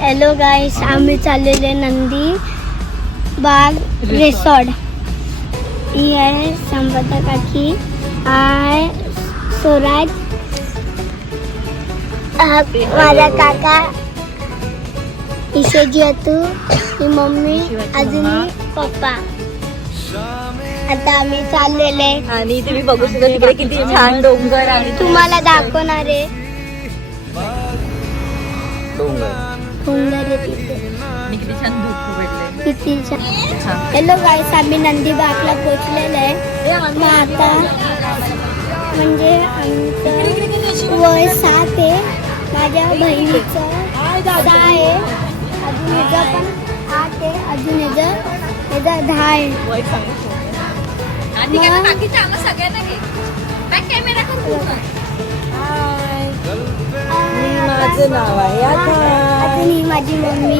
Hello गाईस, आम्ही चाललेले नंदी बाग रिसॉर्ट. ही आहे संपदा काकी, आहे स्वराज, माझा काका, इशेजी तू, ही मम्मी, अजून पप्पा. आता आम्ही चाललेले आणि तुम्ही बघू शकता तिकडे किती छान डोंगर आणि तुम्हाला दाखवणार आहे डोंगर आहे तिथे. किती छान धूप पडले. किती छान. हॅलो गाईस, आम्ही नंदीबागला पोचलेलो आहे. मग आता म्हणजे आमचं वय 7 आहे, माझ्या बहिणीचं 6 आहे, अजून ह्याचं पण 8 आहे, अजून ह्याचं 10 आहे. माझं नाव आहे अजून ही माझी मम्मी,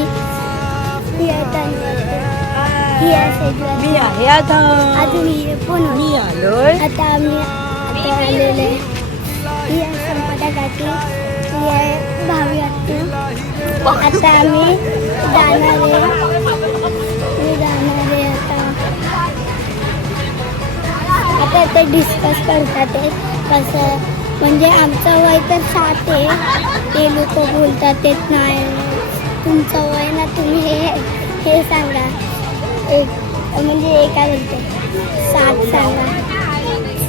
ही आहे तन्वी, ही आहे सेजल, मी आहे आता. अजून ही आहे पुनम. मी आलोय. आता आम्ही आता आलेले. ही आहे संपदा काकी, ही आहे भावी आत्तू. आता आम्ही जाणार आहे. मी जाणार आहे आता ते डिस्कस करतात ते कसं, म्हणजे आमचं वय तर 7 आहे, ते लोक बोलतात ते नाही तुमचं वय ना, तुम्ही हे सांगा, एक म्हणजे काय बोलते 7 सांगा.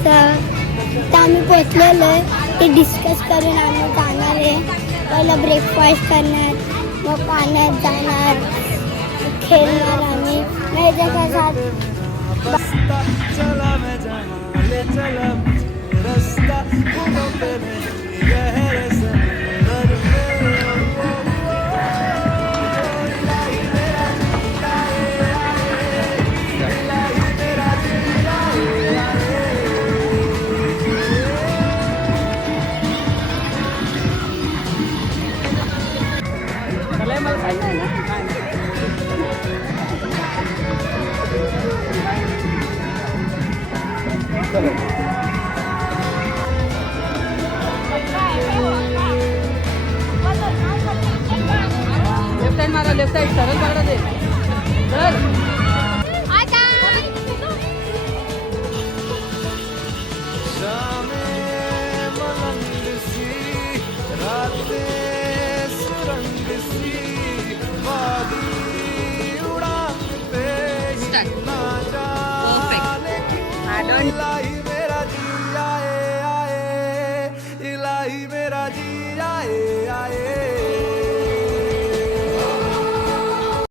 तर आम्ही पोचलेलो आहे, ते डिस्कस करून आम्ही जाणार आहे. पहिलं ब्रेकफास्ट करणार, मग पाण्यात जाणार, खेळणार आम्ही. नाही त्याच्या लेफ्ट साइड सरळ पकडा दे. इलाही मेरा जी आए,